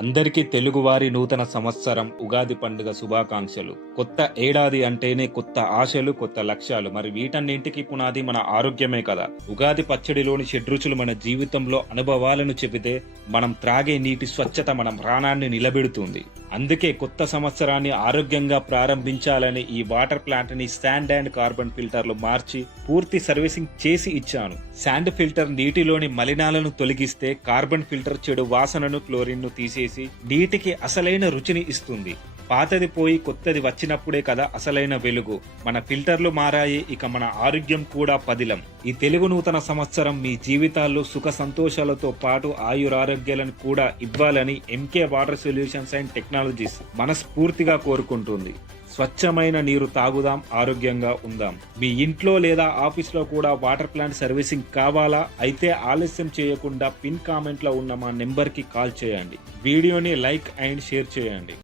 అందరికీ తెలుగువారి నూతన సంవత్సరం ఉగాది పండుగ శుభాకాంక్షలు. కొత్త ఏడాది అంటేనే కొత్త ఆశలు, కొత్త లక్ష్యాలు. మరి వీటన్నింటికి పునాది మన ఆరోగ్యమే కదా. ఉగాది పచ్చడిలోని షడ్రుచులు మన జీవితంలో అనుభవాలను చెబితే మనం త్రాగే నీటి స్వచ్ఛత మన ప్రాణాన్ని నిలబెడుతుంది. అందుకే కొత్త సంవత్సరాన్ని ఆరోగ్యంగా ప్రారంభించాలని ఈ వాటర్ ప్లాంట్ ని శాండ్ అండ్ కార్బన్ ఫిల్టర్లు మార్చి పూర్తి సర్వీసింగ్ చేసి ఇచ్చాను. శాండ్ ఫిల్టర్ నీటిలోని మలినాలను తొలగిస్తే, కార్బన్ ఫిల్టర్ చెడు వాసనను, క్లోరిన్ ను తీసేసి నీటికి అసలైన రుచిని ఇస్తుంది. పాతది పోయి కొత్తది వచ్చినప్పుడే కదా అసలైన వెలుగు. మన ఫిల్టర్లు మారాయి, ఇక మన ఆరోగ్యం కూడా పదిలం. ఈ తెలుగు నూతన సంవత్సరం మీ జీవితాల్లో సుఖ సంతోషాలతో పాటు ఆయురారోగ్యాలను కూడా ఇవ్వాలని MK water solutions and technologies మనస్ఫూర్తిగా కోరుకుంటుంది. స్వచ్ఛమైన నీరు తాగుదాం, ఆరోగ్యంగా ఉందాం. మీ ఇంట్లో లేదా ఆఫీస్లో కూడా వాటర్ ప్లాంట్ సర్వీసింగ్ కావాలా? అయితే ఆలస్యం చేయకుండా పిన్ కామెంట్లో ఉన్న మా నెంబర్కి కాల్ చేయండి. వీడియోని లైక్ అండ్ షేర్ చేయండి.